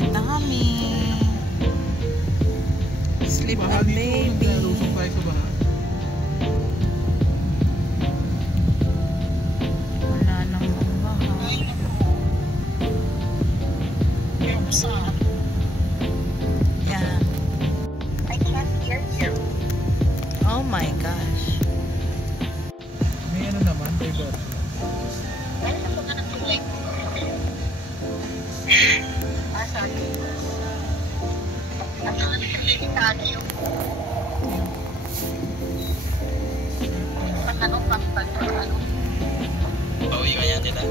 Nahatid na kami. Sleep na baby. Wala namang baha. Yeah. I can't hear you. Oh my gosh. May ano naman, David? Ano na po ng kulay? Sorry. Ang mga delikado yung ano. Pauwi ka yan nila?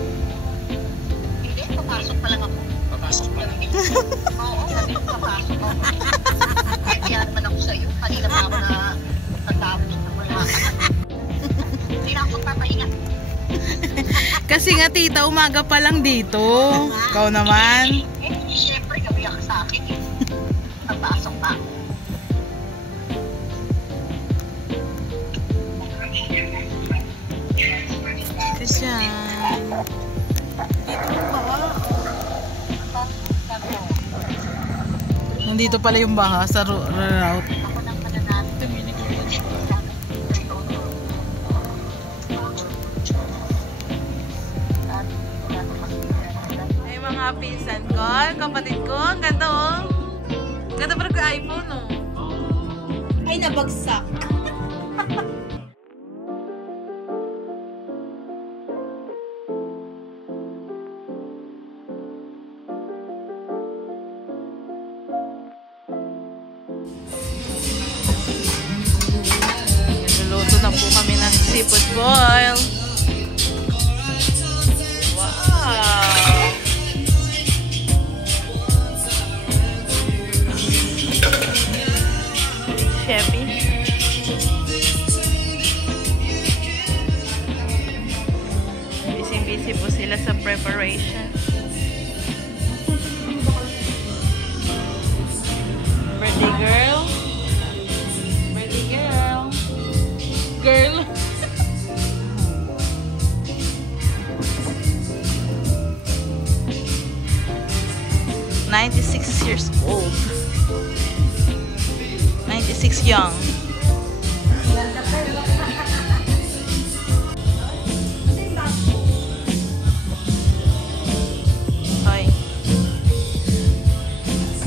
Hindi, papasok pa lang ako. Papasok pa lang? Oo, kasi papasok ako. Kaya naman ako sa'yo. Kanina pa ako na natapos na wala. Hindi na ako papahinga. Kasi nga tita, umaga pa lang dito. Ikaw naman. Siyempre, gabi ka sa akin. Papasok pa. Ito siya. Nandito pala yung baha sa route. Ako nang mananalo. Ay mga pinsan ko, kapatid ko, ang ganda oh. Ganda pa rin ko iPhone oh. Ay, nabagsak. Niluluto na po kami ng seafood boil. Wow! Chefy. Busy-busy po sila sa preparation. Birthday girl. Birthday girl. Girl. "96 years old. 96 young." Hoy.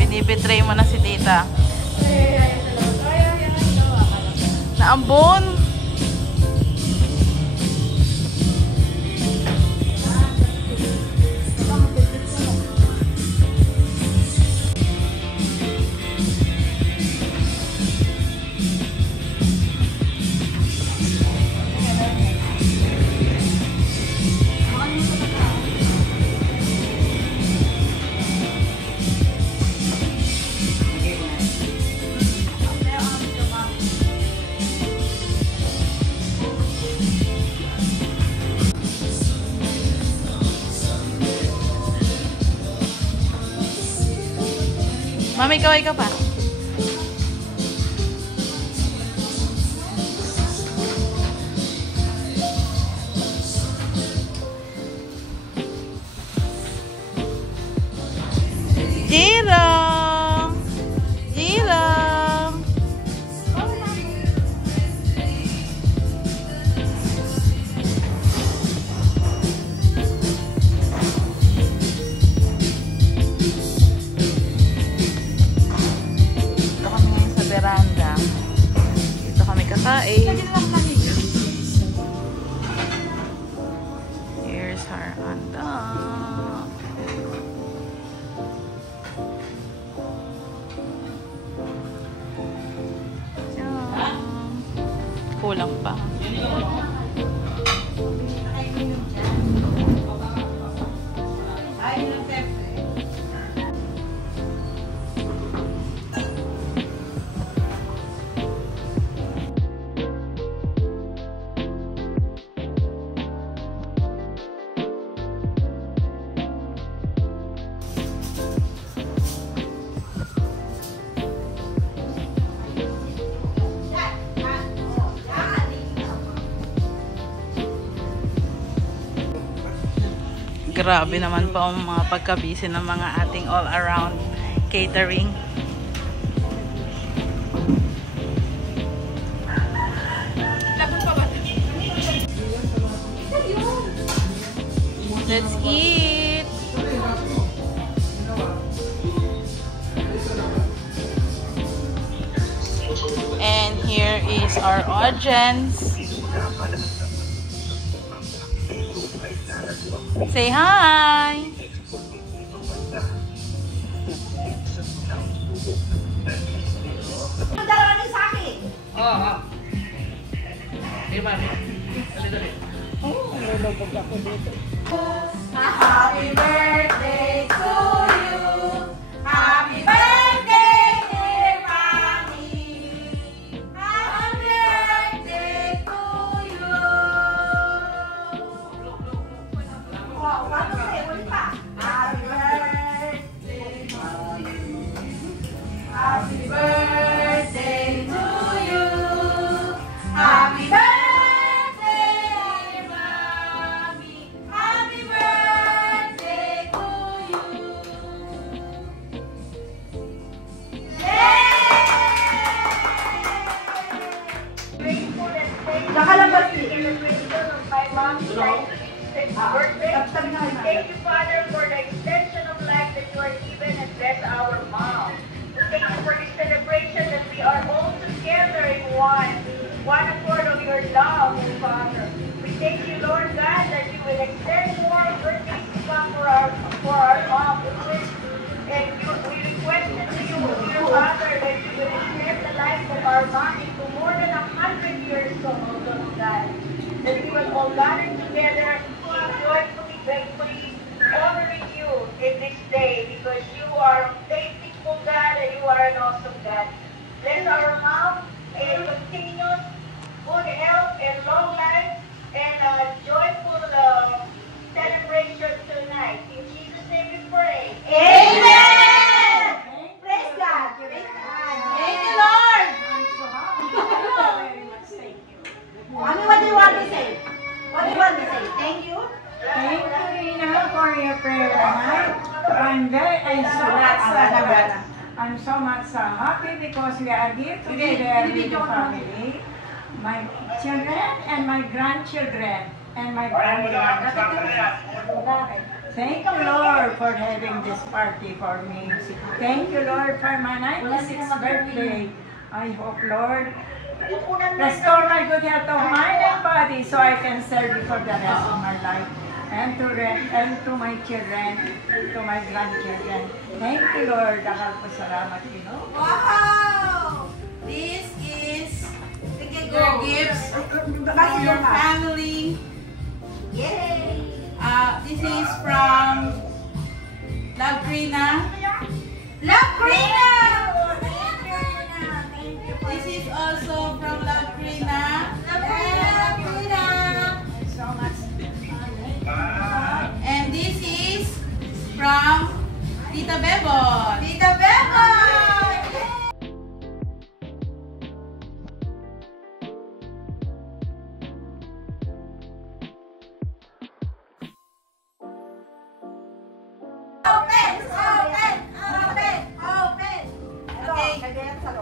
Binibitray mo na si tita. Naambon. Mami, kaway ka pa. Jirong! Jirong! Veranda. Dito kami kakain. Here's our handa. Kulang pa. Grabe naman po ang mga pagkabisi ng mga ating all around catering. Let's eat! And here is our audience. Say hi! Happy birthday to you. Happy birthday, dear mommy. Happy birthday to you. Wow, what to say? Ulit pa. Happy birthday to you. Happy birthday to you. Happy birthday. Thank you, Father, for the extension of life that you are given and bless our mom. Thank you for this celebration that we are all together in one accord of your love, oh Father. We thank you, Lord God, that you will extend more birthdays to come for our mom. And we requested to you, dear Father, that you will extend the life of our mom into more than 100 years, oh Lord God. That we will all gather together, joyfully, gratefully, honoring you in this day, because you are a faithful God and you are an awesome God. Bless our mom and continuous good health and long life and a joyful celebration tonight. In Jesus' name we pray. Amen! Praise God! Thank you, Lord! Mommy, what do you want to say? What do you want to say? Thank you? Thank you, Rina, for your prayer tonight. I'm so much happy because we are here together with the family, my children and my grandchildren and my grandchildren. Thank you, Lord, for having this party for me. Thank you, Lord, for my 96th birthday. I hope, Lord, restore my good health of mind and body so I can serve you for the rest of my life. And to my children, to my grandchildren. Thank you, Lord. Dakal po salamat, Pino. Wow! This is your gifts from your family. Yay! This is from Love Krina. Love Krina! This is also from Love Krina. Love Krina! So much. And this is from Tita Bebon. Tita Bebon!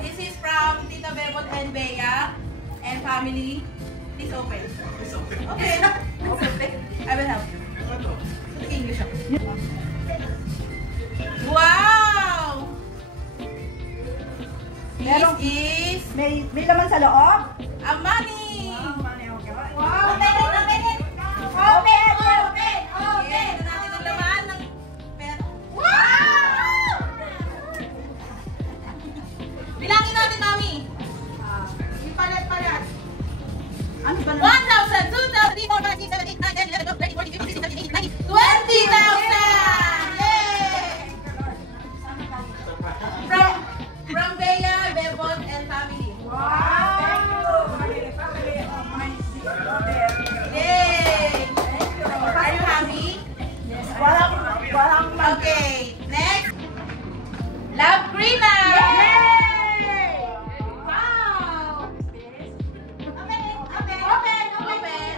This is from Tita Bebon and Bea and family. Please open. Okay. I will help you. Speak English. Wow! This is May laman sa loob? a money. Wow! Open! Okay, ito natin ang laman ng pera. Wow! Bilangin natin, Mami. Yung palat. Ano ba 1,000, 2,000, 3,4, 5, 6, 7, 8, 9, 10, 11, 12, 13, 14, 15, 16, 17, 18, 19, 20,000! Yay! From Bea, Bebon, and family. Yay! Are you happy? Walang Okay, next. Love Krina! Wow!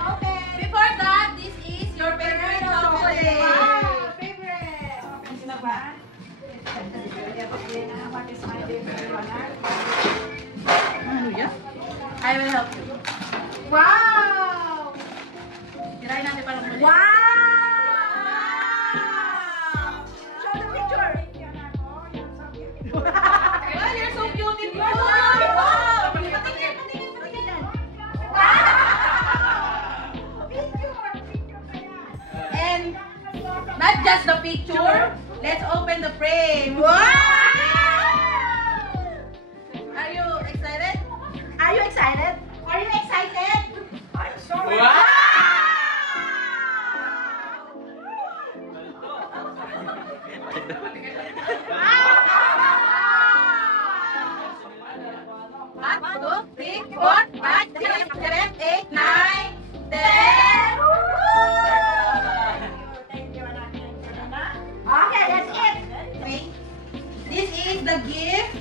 Open! Before that, this is your favorite chocolate. Wow! Favorite! Okay, now what is my favorite banana? Hallelujah. I will help you. Wow! Tirahin natin parang muli. Wow! Show the picture. Yan ako, you're so beautiful. Well, you're so beautiful. Wow! Patingin. And not just the picture, let's open the frame. Wow! Are you excited? Are you excited? Are you excited? I'm so One, two, three, four, five, six, 7, 8, 9, 10. Thank you, anak. Thank you, anak. Okay, that's it. Wait. This is the gift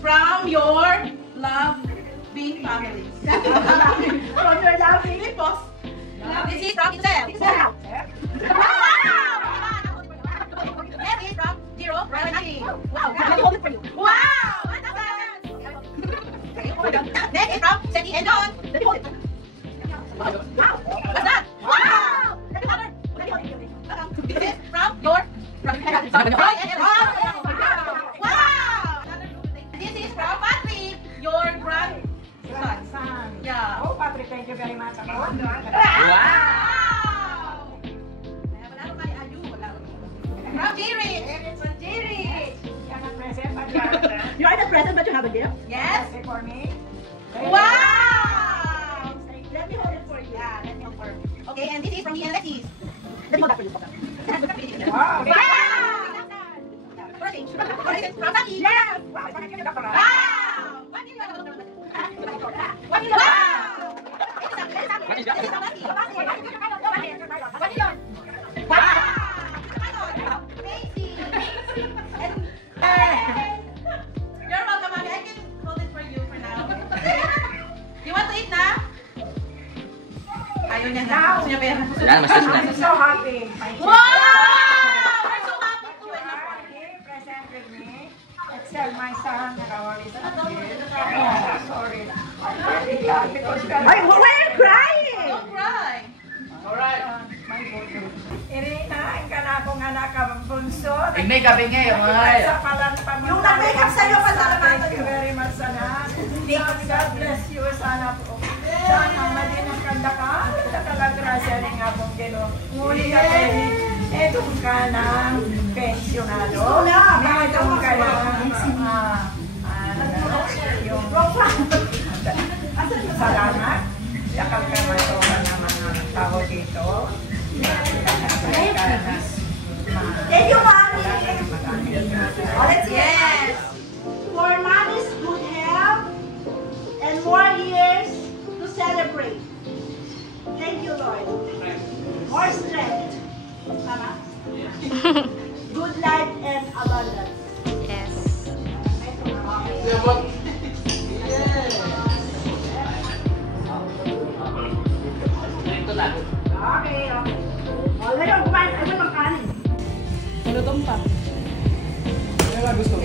from your loving family. From your loving. Pause. This is from itself. Wow! This is from Zero Royal Naki. Wow! I hold it for you. Wow! Next is from Seti and John. Let me hold it. Wow! What's that? Wow! Let me hold it. Let me hold it. This is from your Wow! This is from Patrick, your grandson. Son. Yeah. Oh, Patrick, thank you very much. Ako. Wow! Wala ka ni Aju. From Jerry. From Jerry. Yan ang present. You are the present, but you have a gift. Yes. Yes, for me. Wow! Let me hold it for you. Yeah, let me hold for. Okay, and this is from me and Alexis. Let me hold that for you. Wow. Wow! From Saki. Yes! Wow! What is that? What is that? You're welcome, Mommy. I can hold it for you for now. You want to eat na? Ayaw niya na. Gusto niya pera. I'm so happy. Wow! We're so happy to Present with me. Excel, my son, Rawali. Sorry. Ay, why are you crying? Don't cry. Irina, ka na akong anak ka bunso. Ingay ka, ingay. Sa palan pa mo. Yung nag-make up sa'yo, pasalamatan Thank you very much, anak. God bless you, sana po. Sana madinang kanda ka. Nakalagrasya rin nga pong gino. Nguli ka kayo. Etong ka ng pensionado. Etong ka ng yung salamat. Dakal ka matuwa ng mga tao dito. Thank you, Mommy. Oh, let's Yes. For Mommy's good health and more years to celebrate. Thank you, Lord. More strength. Tama? Good life and abundance. Yes. Dito na. Okay, okay. Oh, ngayon, kumain. Ano bang kanin? Malutong pa. Ano nga gusto mo?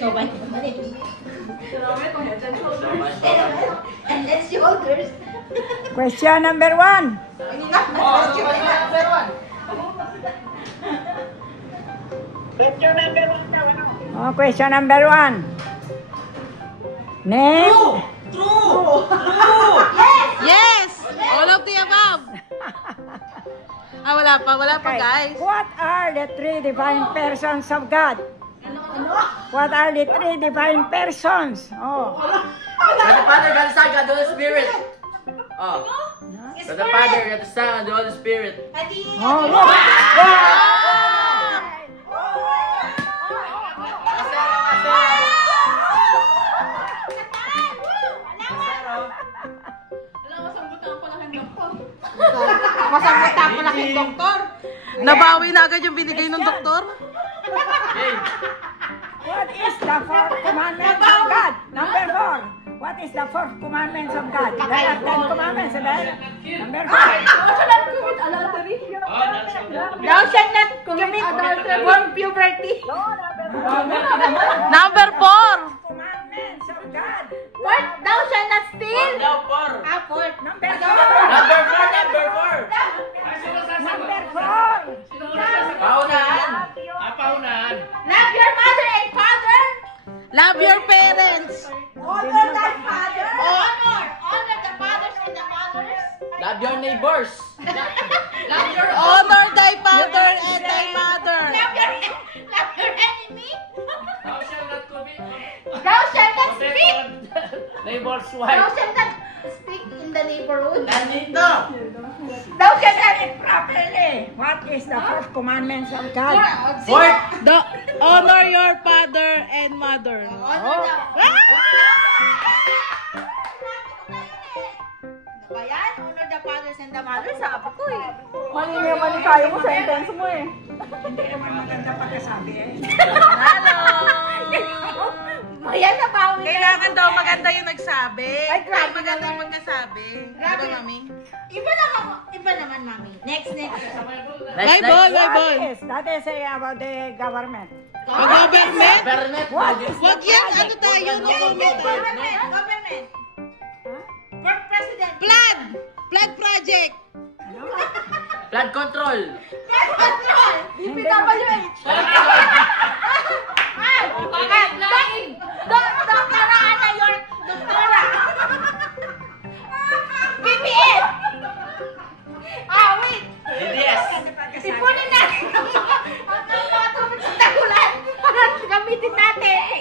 Showbay. And let's shoulders. Question number 1. Oh, question number 1. Name. Yes! All of the above. Wala pa, guys. What are the 3 divine persons of God? What are the 3 divine persons? Oh. God the Father, God the Son, God the Holy Spirit. Oh. God the Father, God the Son, and the Holy Spirit. Oh, wow. Masambutan ko lang yung doktor. Nabawi na agad yung binigay ng doktor. Hey. What is the fourth commandment? commandments of God. Number 4. What is the fourth commandments of God? There are 10 commandments, right? Number 4. Thou shalt not commit adultery or puberty. Number 4. Commandments of God. What? Thou shalt not steal. Fourth. Number 4. Number 4, number 4. Number 4. Paunahan. Paunahan. Love your mother and father. Love your parents. Honor thy father. Honor the fathers and the mothers. Love your neighbors. Honor thy father and thy mother. Love your enemy. Thou shalt not commit. Thou shalt not speak. Neighbor's Thou wife. shalt not speak in the neighborhood. Nandito. Thou shalt not Properly. What is the fourth commandments of God? Fourth. Honor your father and mother. honor the... Ano ba yan? Honor the fathers and the mothers. Sabi ko eh. Mali naman kayo mo sentence mo eh. Hindi naman maganda pagkasabi eh. Hello! Ayan na bawi. Kailangan daw maganda yung nagsabi. Ay, grabe Maganda yung magkasabi. Grabe. Ano, mami? Iba lang ako. Iba naman, mami. Next. Bye, boy, bye, boy. That is about the government. Government? Permit. Wag yan, ano tayo? Government. For president. Flag project. Flood control. Flood control. DPWH. Doktora Ana York. Doktora. BPS. Wait. DDS. Ipunin natin ang mga tubig sa tagulan para gamitin natin.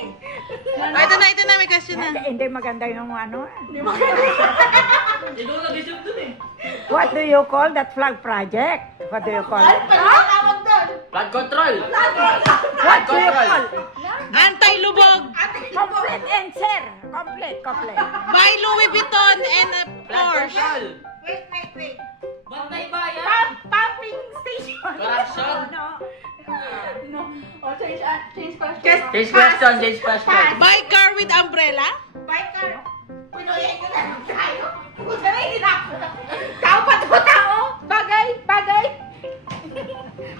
Ito na, may question na. Hindi maganda yung ano. Ikaw nag-isip dun eh. What do you call that flag project? What do you call it? Tawag doon. Flood control. What do you call? Anti-lubog. Complete answer. Complete. By Louis Vuitton and Flood Porsche. control. Wait. Bantay bayan. Pumping station. Corruption. No. Oh, change question. Change question. By car with umbrella. Biker. Pinuyin ko na lang tayo. Puta na, hindi na ako. Tao pa to, tao. Bagay. Flood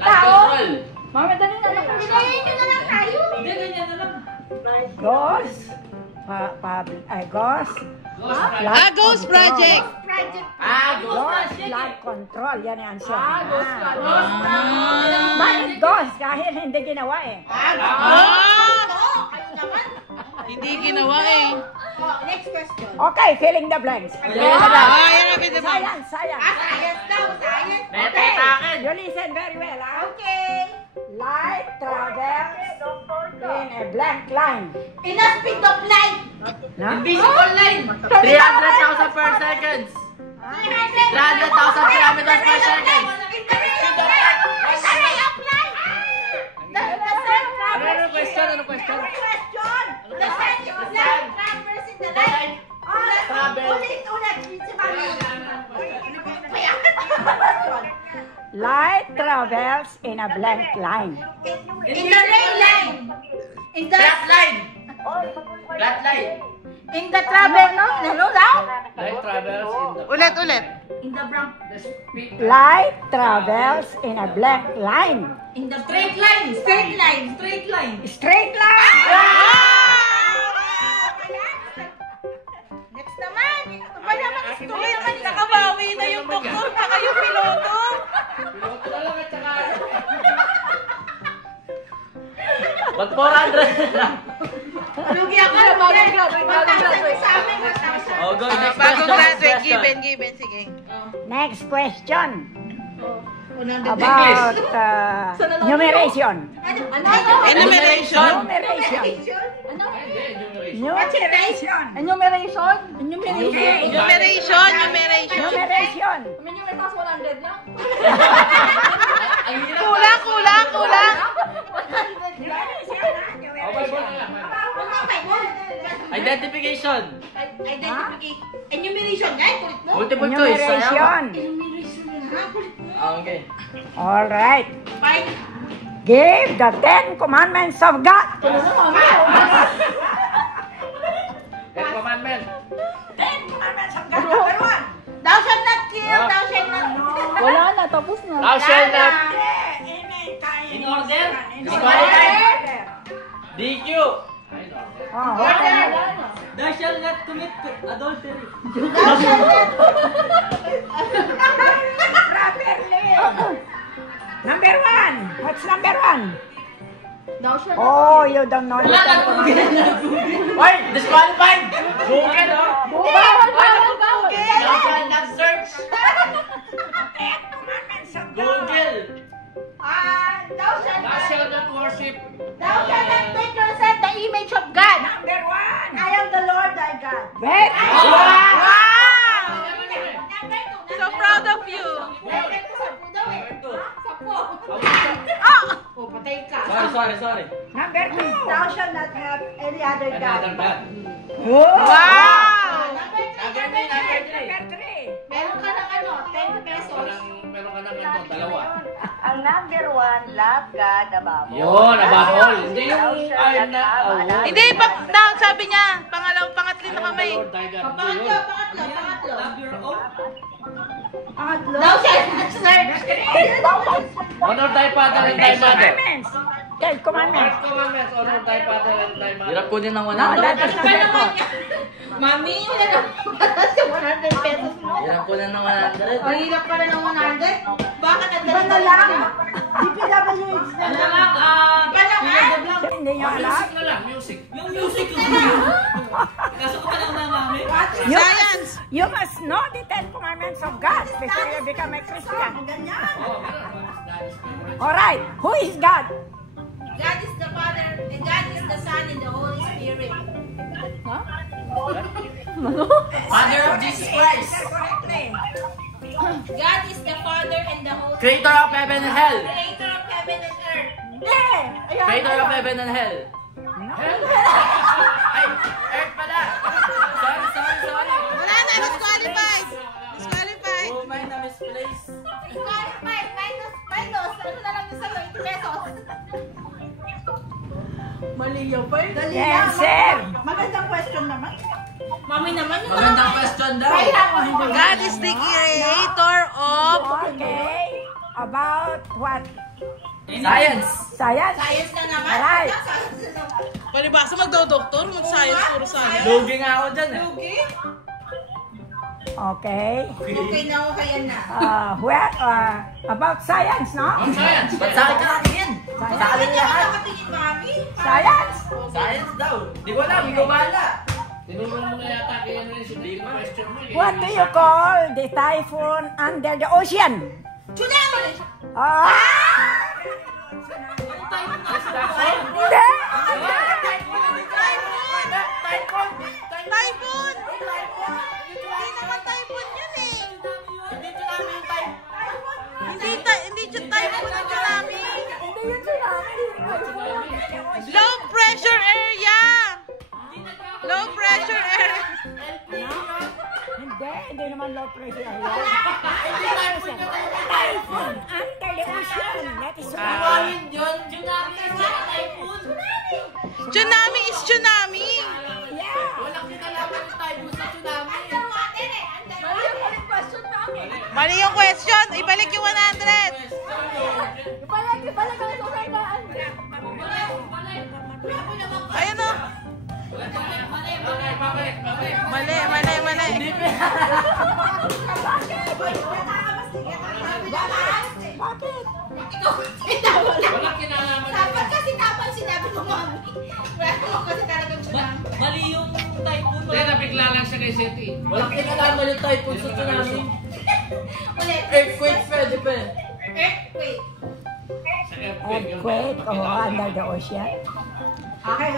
control. Mami, dali na lang. Pinuyin nyo na lang tayo. Hindi, ganyan na lang. Ghost. Ghost. Ghost project. Project. Ghost flood control. Yan ang answer. Ghost Bakit ghost? Kahit hindi ginawa eh. Kayo naman. Hindi ginawa eh. Next question. Okay, filling the blanks. Yan na, pwede ba? Science. Science daw, science. Metay sa akin. You listen very well, ha? Okay. Light travels in a blank line. In a speed of light. No? Invisible line. 300,000 per seconds. 300,000 kilometers per second. In the ray of light. In the ray of light. The sun travels. Ano question? The sun is light travels in the light. Ulit. Si Mami. Light travels in a blank line. In the ray line. In the Flat line. Flat line. in the travel, no? Hello daw? Light travels in the... Ulit. In the brown. The speed. Light travels in a blank line. In the straight line. Straight line. Straight line. Straight line! Next naman. Ito pa naman. Ulit, nakabawi na yung doktor, saka yung piloto. Piloto na lang at saka... Pag 400 lang. Lugi ako. Bagong graduate. Sa amin. Oh, go next Bagong question. graduate, given, sige. Next question. Unang About numeration. Enumeration. Numeration. Numeration. Enumeration? Numeration. Numeration. Ang hirap. Kulang. Okay, ball na lang. Identification. Enumeration nga. Kulit mo. Multiple choice. Numeration. Enumeration nga. Kulit mo. Okay. All right. Five. Give the 10 commandments of God. Oh, okay. Thou shall not commit adultery. Properly. Number 1. What's number 1? Thou shalt not Oh, you don't know the Ten Commandments. Oy, disqualified! Google, oh! Bawal, bawal, bawal. Thou shall not search! Ten Commandments of God. Google! Thou shalt Thou not. shall not worship. Thou shalt not make yourself the image of God. Number 1. I am the Lord thy God. Very good. Wow! Number 2. So proud of you. Number 2 sa daw eh. Sa po. Ah! Oh, patay ka. Sorry. Number 2. Thou shalt not have any other God. Another God. Wow! Number 3. Number 3. Meron ka ng ano, 10 pesos. Meron ka ng ano, dalawa. Ang number 1, love God above all. Yun, abahol. Hindi yung Thou shalt I am not not have a another Hindi, God. down, sabi niya. Pangatlo na kamay. Lord thy God. Pangatlo, pangatlo, pangatlo. Love your own. Pangatlo. Thou shalt not search. Honor thy father and thy mother. Commandments. Ten Commandments. First commandments, honor thy father and thy mother. Hirap kunin ng No, that 100. is the second. Mami, wala na si 100 pesos mo. Hirap kunin ng 100. Mahirap ka na ng 100. Bakit ang dali na lang? DPWH na lang. Iba naman. Hindi nyo alam. Music na lang, music. Yung music Kaso ka lang na namin. Science! You must know the Ten Commandments of God before you become a Christian. Ganyan. Alright, who is God? God is the Father, and God is the Son, and the Holy Spirit. Father of Jesus Christ. God is the Father and the Holy Creator of heaven and hell. Creator of heaven and earth. Creator of heaven and hell. Ay, earth pala. Sorry. Wala na, disqualified. Disqualified. Oh, my na misplaced. Disqualified, minus. Ano na lang yung sa'yo, 80 pesos. Mali yun pa eh. Dali Yes, sir. Magandang question naman. Mami naman yung Magandang question daw. God is the creator of... Okay. About what? Science. Science? Science na naman. Alright. Science na naman. Palibasa magdo-doktor, mag-science, puro science. Lugi nga ako dyan eh. Okay. Okay. Okay na ako kaya na. About science, no? Science. Ba't sa akin ka nakatingin? Sa akin Bakit niya ako lahat. nakatingin, Mami? Science? Science daw. Di ko alam, ikaw bahala. Tinulong mo na yata kaya na yung question mo. What do you call the typhoon under the ocean? Tsunami! Ah! Hindi! Typhoon! Hindi naman typhoon yun eh. Hindi yun typhoon ang tsunami. Hindi yun tsunami. Low pressure area. Low pressure area. Hindi naman low pressure area. Typhoon under the ocean. That is tsunami. Tsunami is tsunami. Yeah. Mali yung question. Ibalik yung 100. Ayun o. Mali. Bakit? Walang kinalaman. Dapat kasi tapang sinabi ko, Mami. Wala ko kasi talagang tsunami. Mali yung typhoon. Hindi, nabigla lang siya kay Seti. Walang kinalaman yung typhoon sa tsunami. Ulit. Earthquake pwede pa eh. Earthquake. Sa earthquake. Earthquake under the ocean. Okay.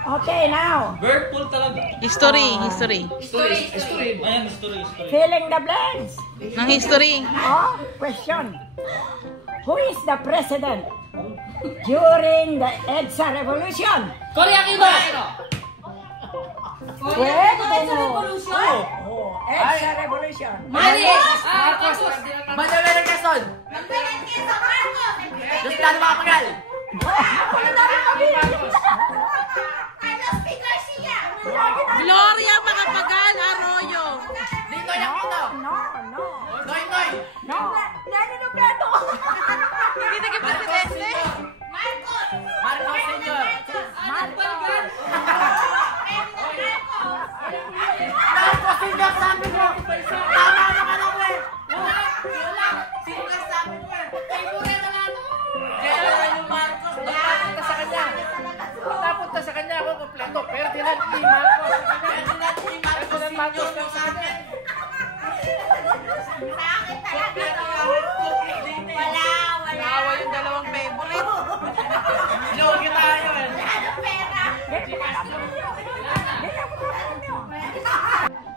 Okay, now. Whirlpool talaga. History. Story. Ayan, story. Filling the blanks. Ng history. Oh, question. Who is the president during the EDSA revolution? Korea Kiba! Wait, Revolution? EDSA revolution. Marcos! Manuel Quezon. Magbayan kayo sa Marcos! Justino Macapagal. Carlos P. Garcia! Gloria Macapagal Arroyo. Dito Aquino. No. Noy. Hindi naging presidente. Marcos! Marcos Sr. Marcos. Ferdinand E. Marcos. Ferdinand E. Marcos lang sa akin. Bakit talaga to? Wala. Naawa yung dalawang favorite. Logi tayo eh. Ano pera?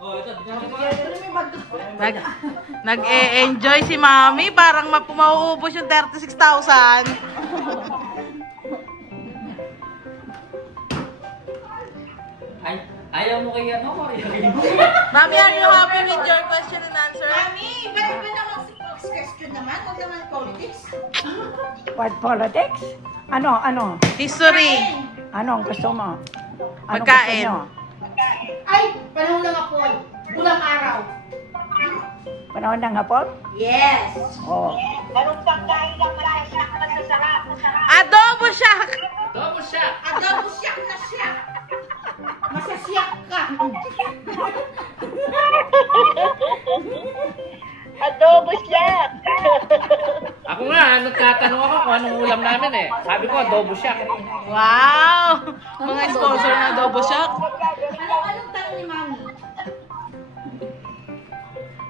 Oh, ito. Nag-e-enjoy si Mami. Parang mauubos yung 36,000. Ay, ayaw mo kay ano? Mami, are you happy with your question and answer? Mami, iba naman si question naman. Huwag naman politics. What politics? Ano? History. Anong gusto mo? Anong Pagkain. gusto nyo? Ay, panahon ng apoy. Bulang araw. Panahon ng hapon? Yes. Oo. Anong pagkain ang masasarap? Adobo shack! Double shot. Adobo siyak na siya. Masasiyak ka. Adobo siya! Ako nga, nagtatanong ako kung anong ulam namin eh. Sabi ko, adobo shack. Wow! Mga sponsor na adobo shack. Anong tanong ni Mami?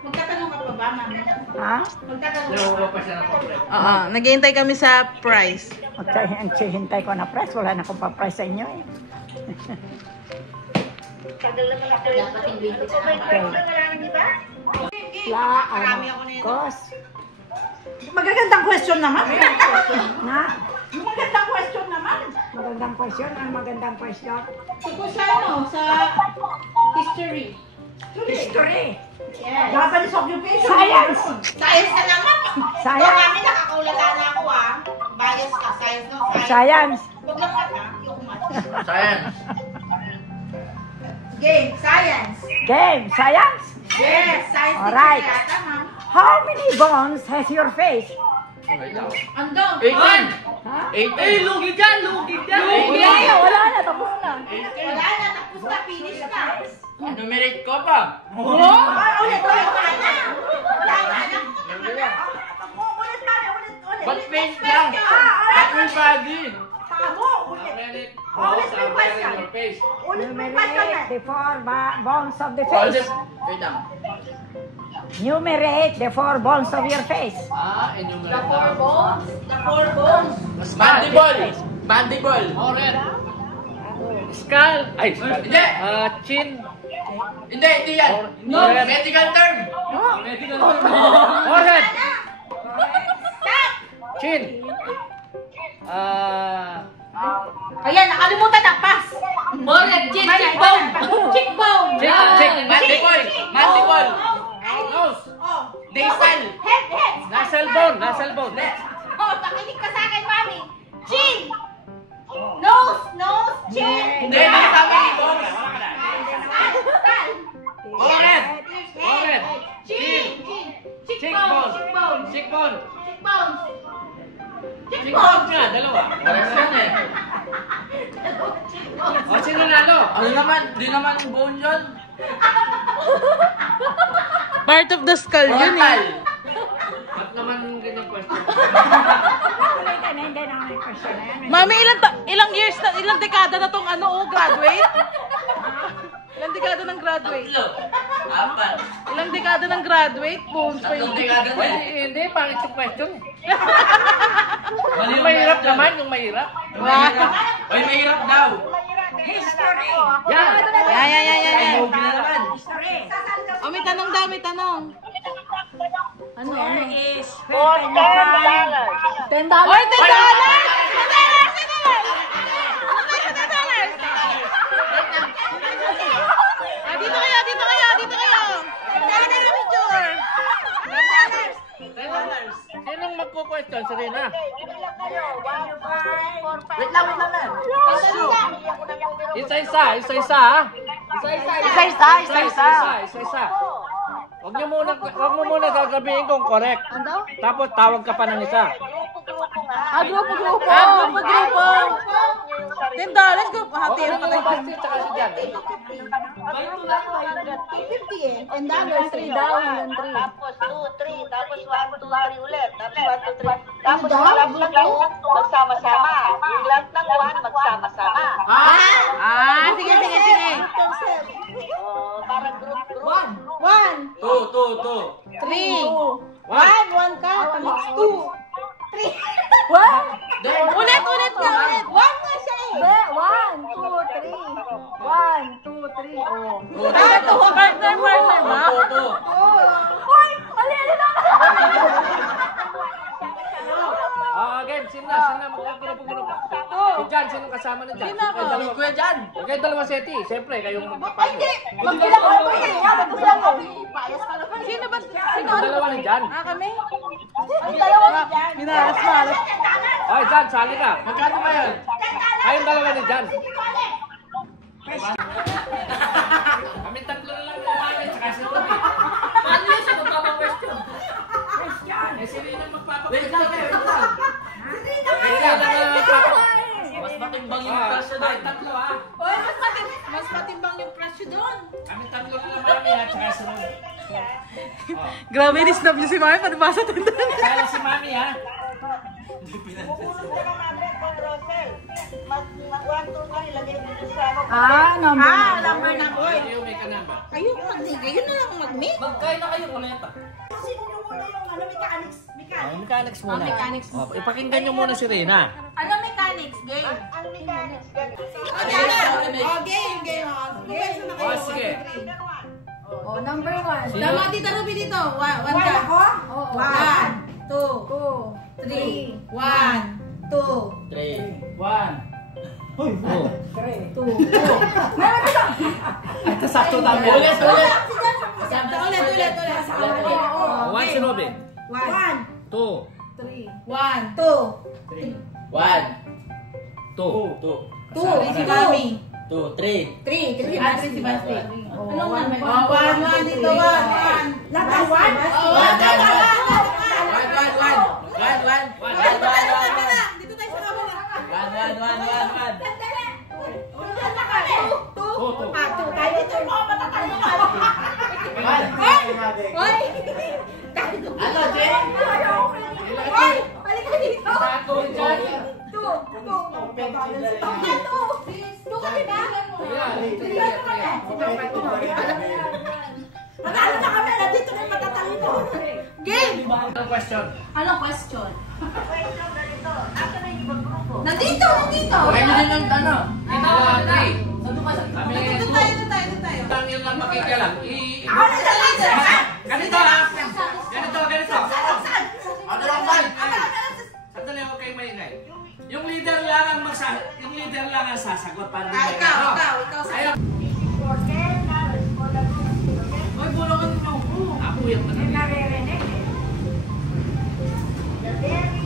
Magtatanong ka pa ba, Mami? Ha? Magtatanong ka Nakuha pa. pa siya ng komplek. Oo, naghihintay kami sa price. Maghihintay ko na press. Wala na akong pa-press sa inyo eh. Dapat yung baby sa Marami ako na yun. Kos. Magagandang question naman. Na? Magagandang question naman. Magandang question. Ang magandang question. Ito sa sa history. History. Yes. Japanese occupation. Science. Science na naman. Science. Ito namin nakakaulala na ako Bias ka. Science no? Science. Huwag lang ka yung math. Science. Game. Science. Game. Science. Yes. Science. Alright. Yata, ma'am. How many bones has your face? Andong. 18. Ha? 18. Lugi dyan! Lugi dyan! Wala na. Tapos na. Wala na. Tapos na. Finish na. Numerate ko pa. Ulit. Wala na. Ba't face lang? Everybody. Numerate bones are there in your face. Numerate the four bones of the All face. this. Wait lang. Numerate the four bones of your face. Enumerate. The four bones. Mandible. Mandible. Oren. Skull. Ay, skull. Hindi. Chin. Hindi yan. No. Medical term. Medical Forehead. Chin. Ayan, nakalimutan na. Pass. Forehead, chin, cheekbone. Cheekbone. Mandible. Mandible. Nose. Nasal. Head. Nasal bone. Nasal bone. Pakinig ka sa akin, Mami. Chin. Nose, chin. Hindi, nasabi ni Bones. Forehead. Forehead. Chin. Cheekbone. Cheekbone. Cheekbone. Cheekbone. Cheekbone nga, dalawa. Pares yan eh. O, sino nalo? Ano naman? Di naman bone yun. Part of the skull yun Frontal. eh. Ba't naman ganyan question? Hindi na may question na yan. Mami, ilang years na, ilang dekada na tong graduate? Ilang dekada ng graduate? Tatlo. Apat. Ilang dekada ng graduate? Bones pa Tatlong yung dekada na eh. Hindi, pangit yung question. Yung mahirap naman, yung mahirap. Oy, mahirap daw. History. Yan. Yan. Movie na naman. History. Oh, may tanong daw, may tanong. Ano? Where is where can you find $10? Oy, $10! Dito kayo. Kaya na yung picture. Sinong magko-question? Si Rina. Wait lang na. Isa-isa ha? Isa-isa. Huwag mo muna gagabihin kung correct. Tapos tawag ka pa ng isa. Grupo. $10. Hatihan mo tayo. Basti, tsaka si Jan. And dollars, $3 and $3. Tapos 2, 3, tapos 1, 2, 3 ulit. Tapos 1, 2, 3. Tapos yung lahat ng 2, magsama-sama. Yung lahat ng 1, magsama-sama. Sige. Three. 1. One ka. Two. Three. One. Ulit ka, ulit. One nga siya eh. 1, 2, 3. 1, 2, 3. Oh. Partner ba? Uy! Ali na! Game, sino na? Magkagrupo. Si Jan, sino kasama na Jan? Kuya Jan. Kayong dalawa seti. Siyempre, kayong Ay, magpapago. hindi! Magbilang ko ito eh! Ba't lang ko? Sino ba? Sino? Yung dalawa ni Jan. Kami? Ang dalawa ni Jan. Minalas-malas. Ay, Jan, sali ka. Magkano ba yan? Kayong dalawa ni Jan. Kami tatlo na lang kumain, tsaka si Ruby. Paano yun? Sino magpapa-question? Eh, si Rina magpapa-question. Mas matimbang yung presyo doon. Tatlo ah. Oy, mas matimbang yung presyo doon. Kami tatlo na lang mami at tsaka si Ruby. Grabe, ni-snap niyo si Mami. Pati ba sa tindahan? Kaya si mami ha. Number na ko. Ayaw may kanamba. Kayo na lang mag-meet. Magkain na kayo kuleta. Mechanics muna. Mechanics. Ipakinggan nyo muna si Rina. Ano mechanics? Game. Oh, sige. Oh, number 1. Tama, Tita Ruby dito. One ka. ako? 1, 2, 3. 1, 2. 3. 1. Oh. Sakto tayo. Ulit. One si Ruby. 1, 2. 1, 2. 1. 2. 2. Si Mami. 2. 3. 3. Si si Basti. Anong 1? 1 dito. 1. Lahat 1? Dito tayo sa camera. 1. Tayo dito yung mga matatalo. Hoy! Ano, Jen? Hoy! Halika dito! Two ka diba? Matalo na kami! Nandito na yung matatalino! Game! Anong question? Anong question? Nandito! Kaya nyo din yung ano? Ito, 3. Kami, Dito tayo. Ang yun lang makikialam. Ako na sa leader! Ganito ha. Ganito. Ano lang saan? Sandali, huwag kayong maingay. Yung leader lang ang sasagot para hindi Ikaw. Ayaw. Oy, bulungan mo. Ako yung Naririnig.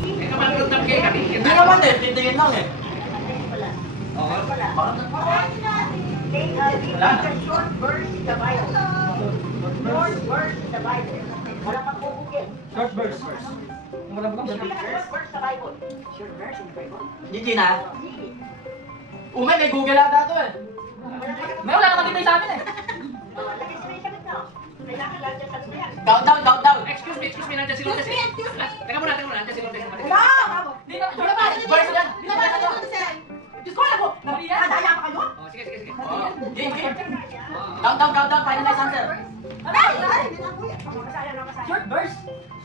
May kamalulog ng kayo kami. Hindi naman eh. Titingin lang eh. Short verse in the Bible. Short verse in the Bible. Wala pang bubugin. Short verse first. Short verse sa Bible. Gigi na. Umay, may Google ata ito eh. May wala naman dito sa amin eh. Lagi screenshot ito. Kailangan lang dyan sa tumayan. Countdown. Excuse me, nandiyan si Lourdes. Teka muna, nandiyan si Lourdes. Hindi na. Verse yan. Diyos ko, alam mo! Nadaya pa kayo? Oh, sige. Game. Countdown. Finalize answer. Short verse.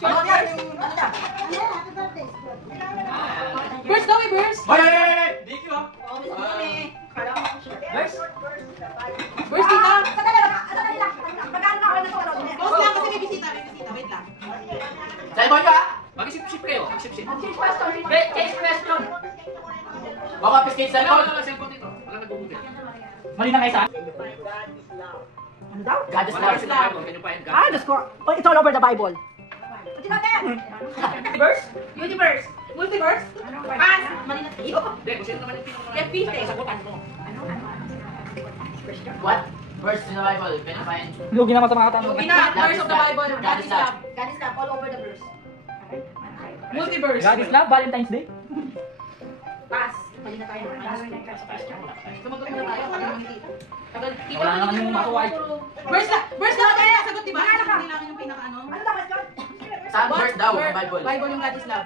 Ano yan? Ano yan? Burst daw, burst. Hoy! DQ ah. Verse. Burst dito. Sandali lang. Magkano na ako na ito? Pause lang kasi may bisita. Wait lang. Sa'yo mo yun ah. Mag-isip-isip kayo. Mag-isip-isip. Change question. Baka piskate sa'yo. Wala cellphone dito. Wala nag-google. Mali na kayo sa akin. Ano daw? God is Wala love. kasi na Bible. Can you find God? Diyos ko. Oh, it's all over the Bible. Verse? Universe? Multiverse? Pass! Mali na tayo. Hindi, kung sino naman yung pinaka- Get 50. sagutan mo. What? Verse in the Bible. Can you find? Lugi naman sa mga tanong. Yung verse of the Bible. God is love. God is love all over the verse. Multiverse. God is love, Valentine's Day. Pass. Mali na tayo. Tumagot muna tayo. Wala na kami makuha. Verse lang tayo. Sagot, diba? Hindi lang yung pinaka ano. Ano dapat yun? Saan verse daw? Ang Bible. Bible yung God is love.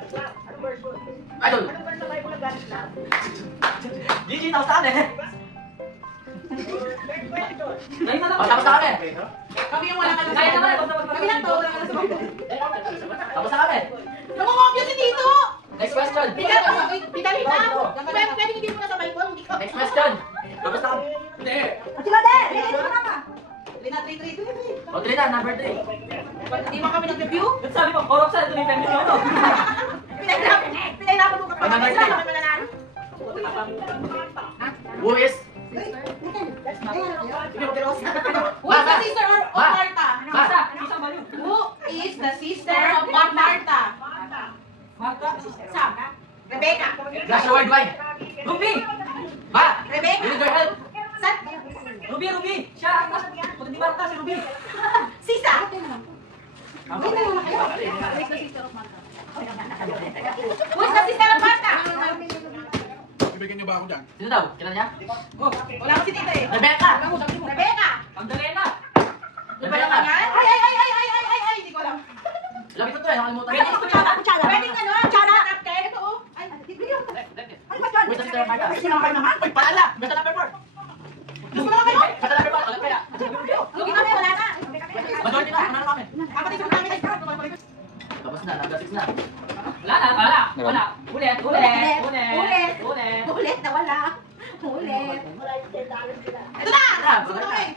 Idol. Ano verse sa Bible ang God is love? Gigi, tao saan eh? Ngayon na lang. O, tapos na kami. Kami yung wala ka lang Kaya naman. Kami lang to, wala ka lang sa baybol. Tapos na kami. Namamobya si Tito! Next question. Pinali na! Pwede hindi mo na sa baybol, hindi ka. Next question. Tapos na kami. Hindi. Sila din! Liliit mo na ka! Lina, 3. O, Trina, number 3. Hindi ba kami nag-review? Ba't sabi mo, orok sa ito ni Pembe Lolo? Pinahirapan mo ka pa. Number Isa, 3. kami mananalo. Who is? Who is the sister of Martha? Isa, isa baliw. Who is the sister of Martha? Marta. Sam. Rebecca. Flash your word, why? Ruby! Ma! Rebecca. You need your help. San? Ruby! Siya, pag di Marta, si Ruby. Sisa. Who is the sister of Martha? Bibigyan niyo ba ako dyan? Sino daw? Kilala niya? Oh, wala ko si Tito eh. Rebecca! Rebecca. Magdalena. Di ba naman yan? Ay, hindi ko alam. Lapit ko to eh, nakalimutan Pwede ko. ito Kutsara! Pwedeng ano? Kutsara! Captain? Ito oh. Ay, bigyan mo. Ano ba yun? Who is the sister of Martha? Sinangkay naman? Uy, paalala! Basta number 4. Gusto mo naman kayo? Basta number 4, alam kaya. Lugi kami, wala na. Majority na, ano na kami? Kapatid ko namin. Tapos na, number 6 na. Wala. Ulit. Ulit na wala. Ulit. Ito na! Ah, Gusto bagay ko na. eh.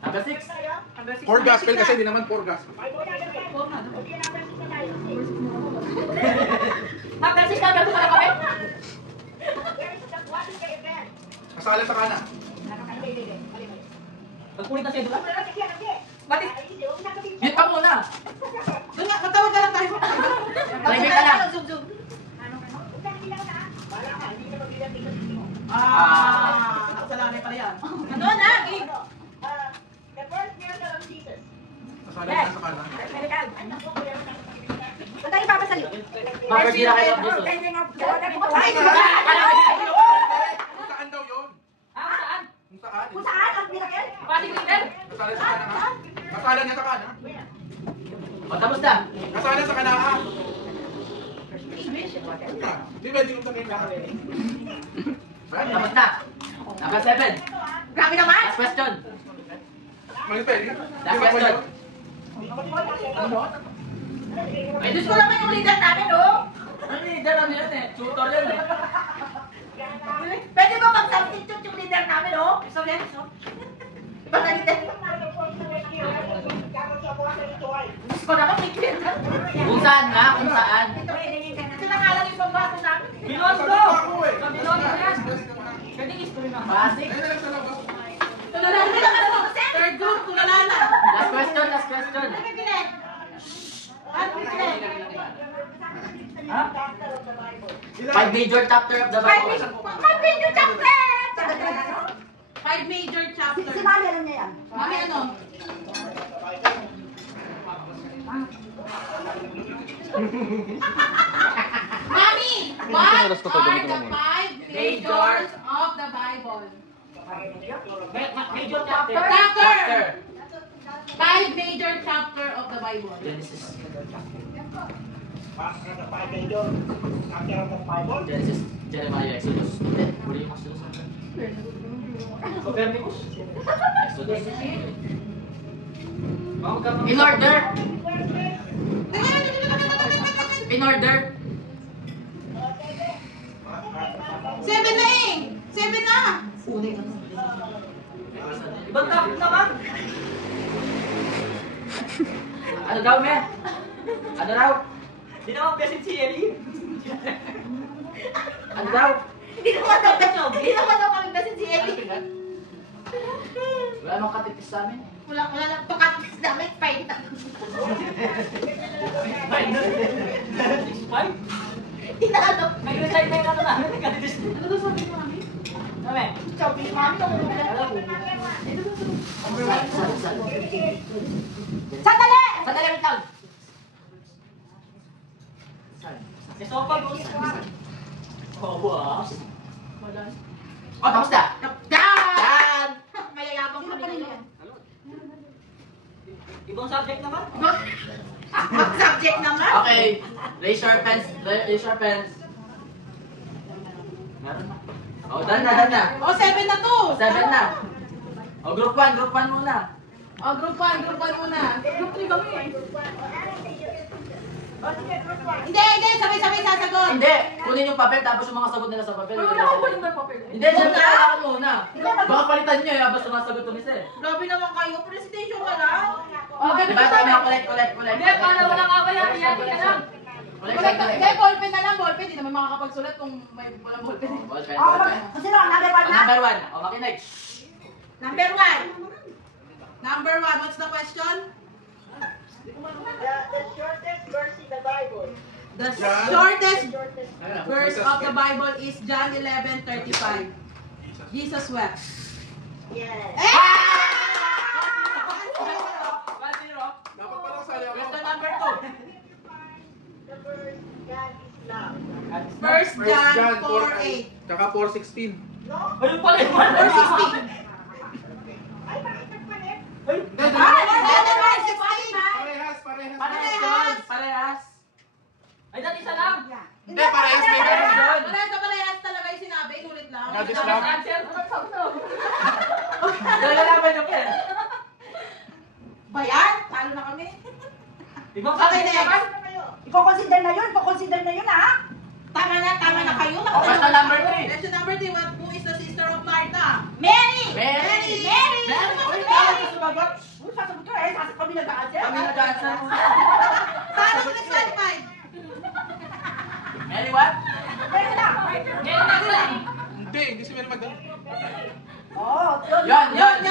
Number 6. For gospel kasi, di naman for gospel. Number 6 na, gato pala kami. Kasala sa kana. Pagpulit na siya doon. Bakit? Mute ka muna. Doon nga, magtawag ka lang tayo. Tahimik ka lang. Zoom. Nakasalami pala yan. Ano na? The first miracle of Jesus. Kasala na sa kana. Ba't tayo papasalit? Mga gira kayo of Jesus. Ay, Kung saan daw yun? Saan? Kung saan? Kung saan ang miracle? Pasig River. Kasala sa kana nga. Kasala niya sa kana. O, tapos na. Kasala sa kana nga. Di ba, di ko tanong ka. Tapos na. Number 7. Grabe naman! Last question. Malipeli? Last question. Ay, Diyos ko naman yung leader namin, oh! Ano leader namin yun eh? Tutor yun eh. Pwede ba mag-substitute yung leader namin, oh? Sorry, Iba na leader. Diyos ko naman, may kwenta. Kung saan nga, kung saan. Ito na nga lang yung pambato namin. Binondo. Sa Binondo yan. Pwede history na. Pasig. Ayun na lang sa labas. Tulala na. Third group, tulala na. Last question, last question. Ano bibilit? Ano bibilit? Ha? 5 major chapter of the Bible. Five major chapter! Five major chapter. Si Mami, alam niya yan. Mami, ano? Mami, what are the 5 majors of the Bible? Major chapter. Chapter! 5 major chapter of the Bible. Genesis. Genesis, Jeremiah, Exodus. Hindi, huli yung Exodus. Copernicus. Exodus. Magkano? In order. In order. 7 na eh! 7 na! Ibang topic naman. Ano daw, me? Ano daw? Hindi naman besin si Eli. Ano daw? Hindi naman daw kami basin si Ellie. Wala nang katipis sa amin. Wala lang tukatis namin. Fight na. Ay, Hindi na ano. may recite na yung ano namin. Nagkatipis. Ano daw sabi ko mami? Sabi, Sabi ni mami kung ano Sandali! Sandali, wait lang. si Sopa Gus. Oh, wow. Oh, tapos na. Dan! Mayayabang kami ngayon. Ibang subject naman. Subject naman. Okay. Raise your pens. Raise your pens. Meron na. Oh, done na, done na. O, 7 na to. 7 na. O, group 1 muna. O, group 1 muna. Group 3 kami eh. Hindi, sabay-sabay sasagot. Hindi, kunin yung papel tapos yung mga sagot nila sa papel. Wala akong kunin ba yung papel? Hindi, syempre kailangan muna. Baka palitan nyo eh, basta sumasagot yung isa eh. Grabe naman kayo, presentation ka lang. Di ba tayo mga collect. Hindi, para walang kabayan. Yan ka lang. Hindi, ballpen na lang, ballpen. Hindi naman makakapagsulat kung may walang ballpen. Ballpen. Kasi lang, number 1 na? Number 1, o makinig. Number 1, what's the question? The shortest verse in the Bible. The shortest verse of the Bible is John 11:35. Jesus wept. Yes. Dapat pala kasali ako. Question number 2. The verse, God is love. First John 4:8. Tsaka 4:16. No? Ayun pala yung 4:16. Ay, bakit nagpalit? Parehas. Ay, dati isa lang. Hindi, parehas may ganun. Parehas talaga yung sinabi, inulit lang. God is love. Nalalaman nyo pa eh. Bayan, talo na kami. Ibang Okay, next. Ipo-consider na yun, ha? Tama na kayo. Question number 3. Question number 3, who is the sister of Martha? Mary! Mary! Uy, sasagot ka eh. Sasagot kami nag-a-answer. Kami nag-answer. Paano mo nag-qualified? Mary what? Mary na. Hindi si Mary Magdalene. Oh, Yan. Yan.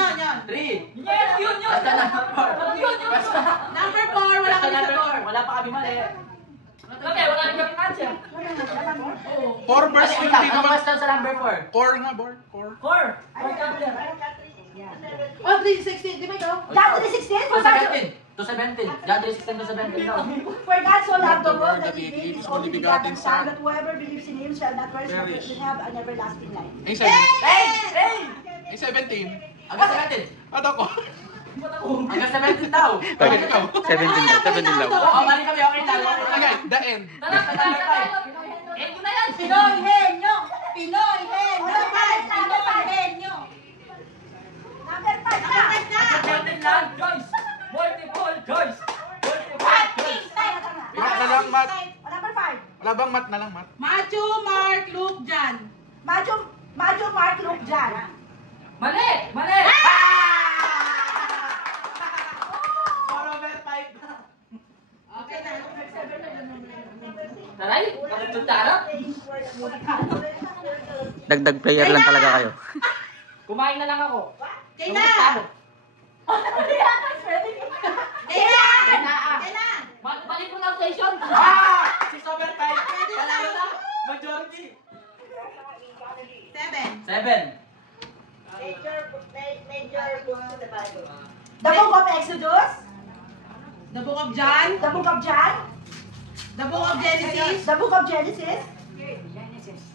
3. Yun. Basta number 4. Basta. Number 4, wala Basta kami sa number 4. 4. Wala pa kami mali. Wala nang answer. 4 verse Ano 20 ang naman. question sa number 4? Core nga, Bor. Core. Oh, 3:16, di ba ito? John 3:16. To 17. John 3:16 to 17 daw. For God so loved the world that he gave his only begotten Son, that whoever believes in him shall not perish but Perish. have an everlasting life. Ay, 17. Hey! Ay, 17. Hanggang 17. Ano ko? Hanggang 17 daw. Bakit ikaw? 17 daw. Oo, mali kami. Okay lang. Okay, the end. Basta number 5. Pinoy Henyo! Pinoy Henyo! Number 5! Number 5 na! Multiple choice. Mat na lang, mat. Number 5. Wala bang mat na lang, mat? Matthew, Mark, Luke, John. Matthew, Mark, Luke, John. Mali! Okay na. Taray, nakatun tarap. Dagdag player lang talaga kayo. Kumain na lang ako. Kailan? Balik mo na station. Si Sober Time. Kailangan na. Majority. 7. 7. Major books in the Bible. The Book of Exodus. The Book of John. The Book of John. The Book of Genesis. The Book of Genesis.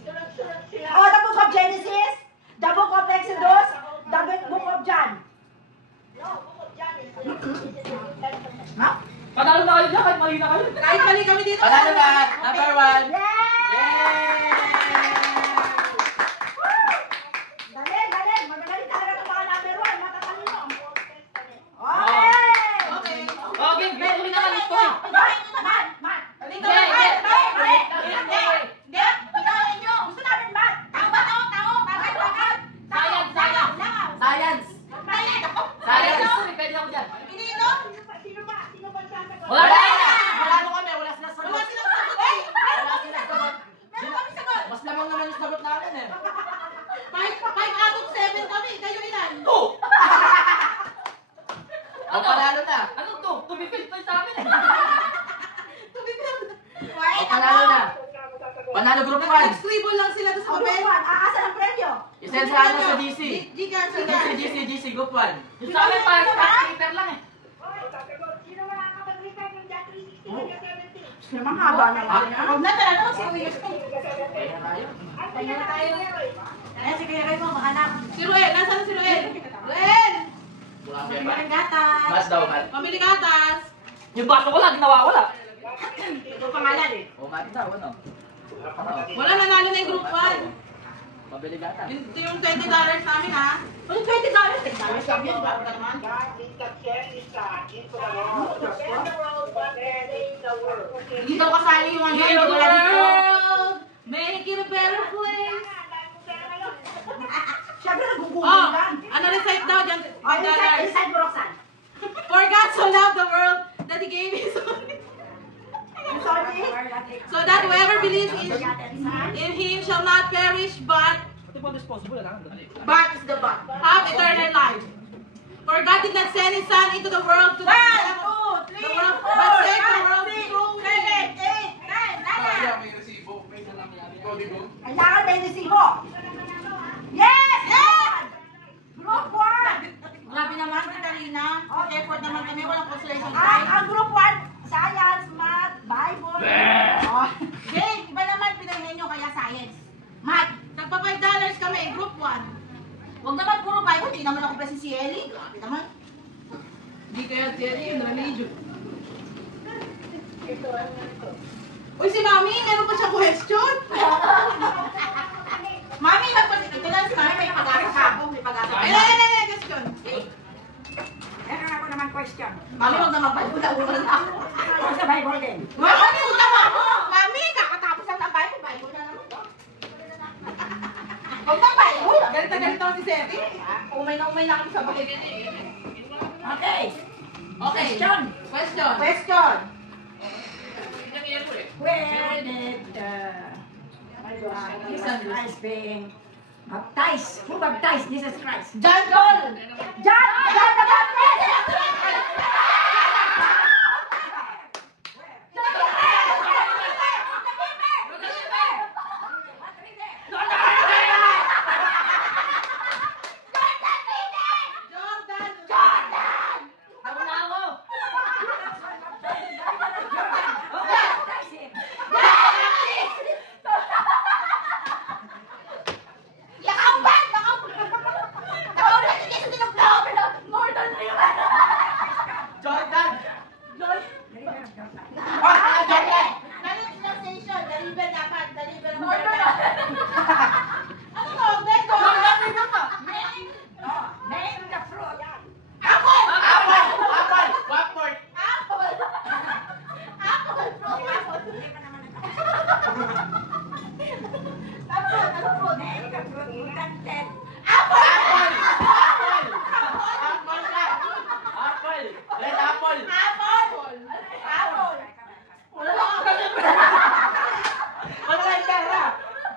Sunod-sunod sila. Oh, the Book of Genesis. The Book of Exodus. The Book of John. No, Book of John is the New Testament. Panalo na kayo dyan, kahit mali na kayo. Kahit mali kami dito. Panalo na. Number 1. Yay! Galing! Magaling talaga ng mga number 1. Matatalino. Okay! Okay. Okay, meron na kayo ito. Mat! Dito. Hindi! Pinoy nyo! Gusto namin mat! Tao ba? Tao! Bagay! Science! Pwede ako dyan. Pinino? Sino ba sasagot? Wala na! Wala kami, wala silang sagot. Wala silang sagot eh. Wala silang sagot. Meron kami sagot. Mas lamang naman yung sagot namin eh. 5 out of 7 kami. Kayo ilan? 2! O, panalo na. Ano 2? Tumipil pa sa amin eh. O, panalo na. Panalo group 1. Nag-scribble lang sila doon sa papel. Aasa ng premyo? Isensahan mo sa DC. GC, group 1. Yung sa amin, paper lang eh. Sino wala nakapag-resign ng John 3:16 hanggang 17? Naman haba na yan. Ako na talaga ako sa kuya. Ano na tayo? Ayan, sige, kayo mo, makanak. Si Ruel, nasaan si Ruel? Ruel! Wala Pamili pa. ng gatas. Mas daw, Mat. Pamili gatas. Yung baso ko lang, nawawala. Ito pangalan eh. O, Mat daw, ano? Wala, nanalo na yung group 1. Mabili gata. Ito yung $20 namin ha. $20? $10 Sabi yun, bago ka naman. Hindi daw kasali yung ano. World! Make it a better place. Siyempre, nagugulo Oh, lang. ano recite daw dyan? Recite mo, Roxanne. For God so loved the world that He gave His only. So that whoever believes in Him shall not perish, but Ito po disposable na. but is the but have eternal life. For God did not send His Son into the world to condemn the world, but save the world through Him. Kaya may resibo. May kodigo. Kailangan may resibo. Yes! Yes! Group 1! Grabe naman, Katarina. Effort naman kami, walang consolation Ang time. group 1, Science, Math, Bible. Oh. Jane, iba naman pinahin nyo kaya science. Math, nagpa $5 kami, group 1. Huwag naman puro Bible, hindi naman ako pa si Ellie. Grabe naman. Hindi kaya si Ellie, yung religion. Uy, si Mami, meron pa siya question? Mami, ito lang si Mami, may pag-asa ka. May pag-asa ka. Ay, question. Meron ako naman question. Mami, huwag na magpagpula-ulan ako. Ako sa Bible din. Mami, utawa mo! Mami, kakatapos lang ng Bible. Bible na naman to. Huwag na Bible. Galit na galit ako si Seti. Umay na kami sa bakit. Okay. Okay. Question. Question. Where did Jesus Christ being baptized? Who baptized Jesus Christ? John Paul. John the Baptist! Name the fruit. Name the fruit you planted.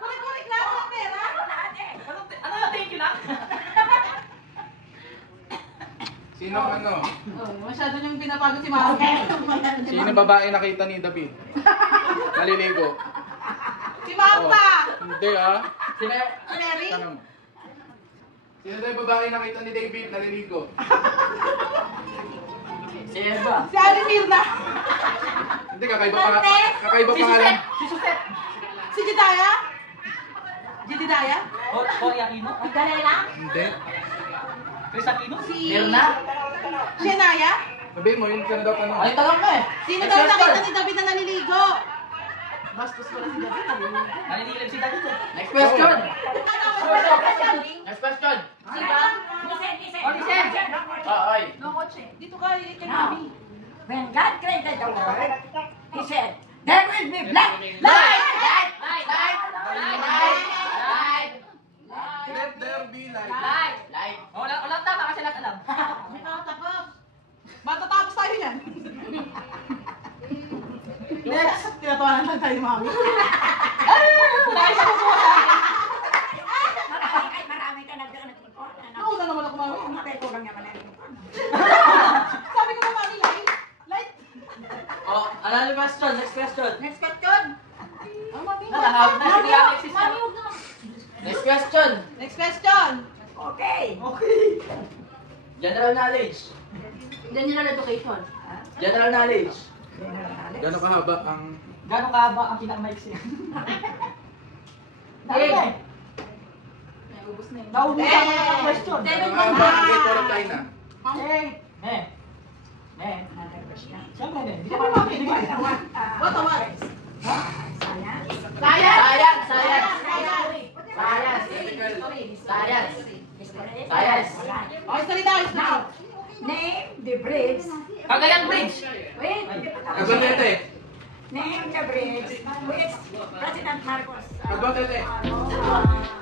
Kulik-kulik lang ang pera. Ano na, thank you lang? Sino ano? Oh, masyado niyong pinapagod si Mami. Sino babae nakita ni David? Naliligo. Si Marta. Hindi ah. Si Mary. Tanong mo. Sino daw yung babae nakita ni David naliligo? Si Eva. Si Ate Mirna. Hindi, kakaiba pangalan. Si Suset. Si Jidaya. Jididaya. Cory Aquino. Magdalena. Hindi. Chris Aquino. Si... Mirna. Shania. Sabihin mo, yun ka na daw tanong. Ay, tanong ka eh. Sino daw nakita ni David na naliligo? Bastos pala si David. Naninilig si David eh. Next question. Next question. Diba? Ay. Dito ka, kay Mami. When God created the world, He said, there will be light. Light! Let there be light. Light! Walang tama kasi lahat alam. May tapos. Matatapos tayo yan. Next, tinatawanan lang tayo ni Mami. Dahil sa kukuha. Marami ka nag-ipon. Nauna naman ako, Mami. Matay ko lang naman ang ipon. Sabi ko na, Mami, light. Oh, another question. Next question. Next question. Oh, Mami. Nalahawit na si Mami, Alexis. Mami, huwag naman. Next question. Next question. Okay. General knowledge. General education. General knowledge. Gano'ng kahaba ang... Gano'ng kahaba ang pinakamaiksi? Hey. Naubos na yun. Naubos na ang question. Gano'ng kahaba ang Ghetto of China? Siyempre, hindi Siyempre, Mami. What? Science. Medical. Science. Science. O, history daw, history. Now, name the bridge. Cagayan Bridge. Wait, hindi pa tapos. Agwatete. Name the bridge which President Marcos Agwatete.